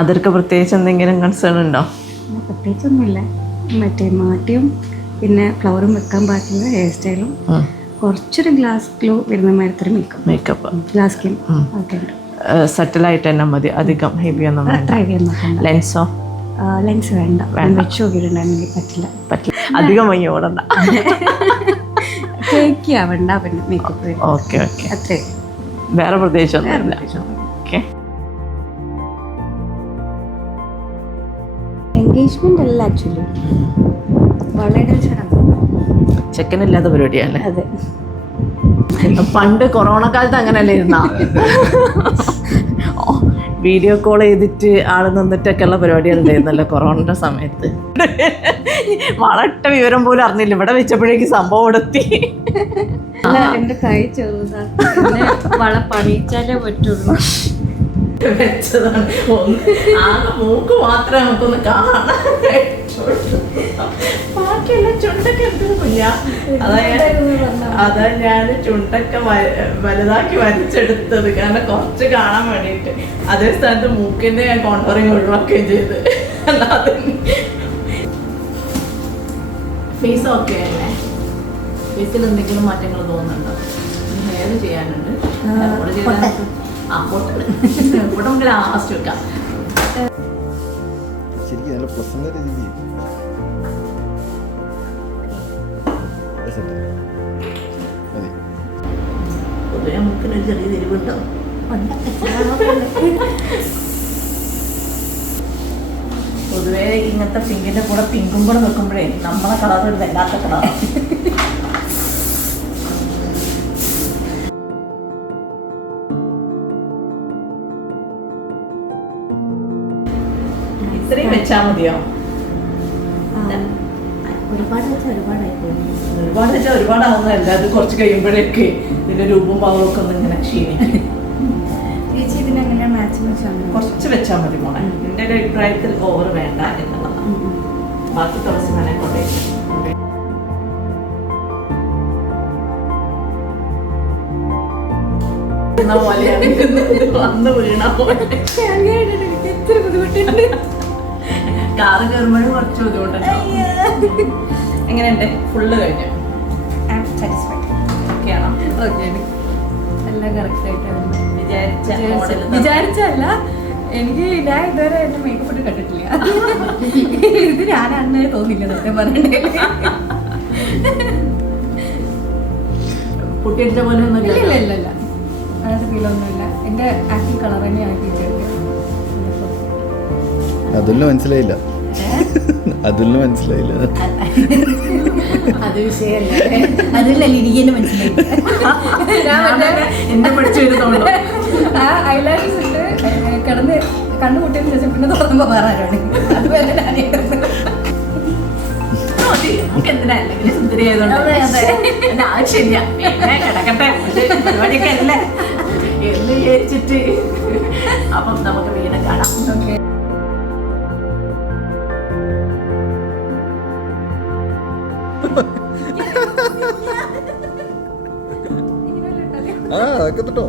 അതൊക്കെ പ്രത്യേകിച്ച് എന്തെങ്കിലും കൺസേൺ ഉണ്ടോ? പ്രത്യേകിച്ചൊന്നുമില്ല. മറ്റേ മാറ്റിയും പിന്നെ ഫ്ലവറും വെക്കാൻ പാടില്ല, ഹെയർ സ്റ്റൈലും കുറച്ചൊരു ഗ്ലാസ് ഗ്ലോ വരുന്ന മാരത്തൊരു മേക്കപ്പ് ഗ്ലാസ് സ്കിൻ ഒക്കെ ഉണ്ട്. സെറ്റിലായിട്ട് തന്നെ മതി, അധികം ഹെവി ഒന്നും വേണ്ട. ലെൻസോ? ലെൻസ് വേണ്ട, വെച്ച് നോക്കിയിട്ടുണ്ടെങ്കിൽ പറ്റില്ല. അധികം വയ്യ ഓടണ്ട. കേക്ക് ആവണ്ട പിന്നെ മേക്കപ്പ്. ഓക്കെ ഓക്കെ, അത്രേ. വേറെ പ്രത്യേകിച്ചൊന്നുമില്ല. ഓക്കെ. എൻഗേജ്മെന്റ് അല്ല ആക്ച്വലി, വളരെ ചെക്കനില്ലാത്ത പരിപാടിയല്ലേ? അതെ. പണ്ട് കൊറോണ കാലത്ത് അങ്ങനെയല്ലേ ഇരുന്ന വീഡിയോ കോൾ ചെയ്തിട്ട് ആള് നിന്നിട്ടൊക്കെ ഉള്ള പരിപാടികളുണ്ടായിരുന്നല്ലോ കൊറോണയുടെ സമയത്ത്. വളട്ട വിവരം പോലും അറിഞ്ഞില്ല, ഇവിടെ വെച്ചപ്പോഴേക്ക് സംഭവം എടുത്തി. എന്റെ കൈ ചെറുതാണ്, വള പണിയിച്ചാലേ പറ്റുള്ളൂ. വെച്ചതാണ് മൂക്ക് മാത്രമേ നമുക്കൊന്ന് കാണാൻ, ബാക്കിയെല്ലാം ചുണ്ടൊക്കെ എടുത്തില്ല. അതാ ഞാൻ ചുണ്ടൊക്കെ വലുതാക്കി വരച്ചെടുത്തത്, കാരണം കുറച്ച് കാണാൻ വേണ്ടിയിട്ട്. അതേ സ്ഥാനത്ത് മൂക്കിന്റെ ഞാൻ കോണ്ടോറിങ് ഒഴിവാക്കുകയും ചെയ്ത്. അല്ലാതെ ഫേസ് ഓക്കെ അല്ലേ? ഫേസിൽ എന്തെങ്കിലും മാറ്റങ്ങൾ തോന്നുന്നുണ്ടോ? ഹെയർ ചെയ്യാനുണ്ട്, ഇവിടെ നമുക്ക് ലാസ്റ്റ് വെക്കാം. പൊതുവെ നമുക്കൊരു ചെറിയ തിരിവുണ്ടോ? പൊതുവേ ഇങ്ങനത്തെ പിങ്കിന്റെ കൂടെ പിങ്കും കൂടെ വെക്കുമ്പോഴേ നമ്മളെ കളർ ഒരു വല്ലാത്ത കളറാണ്. ഇത്രയും വെച്ചാൽ മതിയോ? ഒരുപാട് വെച്ചാൽ ഒരുപാടാവുന്നതല്ല, അത് കുറച്ച് കഴിയുമ്പോഴേക്ക് ഇതിന്റെ രൂപവും ഭാവമൊക്കെ ഒന്ന് ഇങ്ങനെ ക്ഷീണിക്കും. ചേച്ചി ഇതിനെങ്ങനെ മാച്ചിങ് കുറച്ച് വെച്ചാൽ മതി മോളെ. എൻ്റെ ഒരു അഭിപ്രായത്തിൽ ഓവർ വേണ്ട എന്നുള്ളതാണ്. ബാക്കി തുളസി മനെ കൊണ്ടേക്കും വന്ന് വീണ പോലെ. കാറ് കയറുമ്പോഴും കുറച്ച് ബുദ്ധിമുട്ടുണ്ടാവും. എങ്ങനെയുണ്ട്? ഫുള്ള് കഴിഞ്ഞു? ഓക്കെയാണോ? എല്ലാം കറക്റ്റായിട്ടാണ് വിചാരിച്ചല്ല. എനിക്ക് ഞാൻ ഇതുവരെ എന്റെ മേക്കപ്പ് ഇട്ട് കണ്ടിട്ടില്ല. ഇത് ഞാനന്നേ തോന്നില്ല സത്യം പറഞ്ഞിട്ട്. കുട്ടിയുടെ പോലെ ഒന്നും ഇല്ല, അങ്ങനത്തെ ഫീലൊന്നുമില്ല. എന്റെ ആക്ടിങ് കളർ തന്നെ ആക്കിയിട്ടുണ്ട്. അതിലും മനസ്സിലായില്ല. അത് വിഷയമല്ല, അതിലല്ല എനിക്ക് മനസ്സിലായി. എന്നെ പഠിച്ചു വരുന്നുണ്ടോ? ആ ഐലാഷസ് ഇട്ട് കിടന്ന് കണ്ണുകൂട്ടിയതിന് ശേഷം പിന്നെ തുറന്നുമ്പോ വേറെ ആരാണ്. അതുപോലെ നമുക്ക് എന്തിനാ സുന്ദരി ആയതുകൊണ്ട് ആവശ്യമില്ല. പിന്നെ കിടക്കട്ടെ പരിപാടിയൊക്കെ അല്ലേ എന്ന് വിചാരിച്ചിട്ട്. അപ്പം നമുക്ക് വീണ്ടും കാണാം. ഓക്കെ. ആ കേട്ടോ.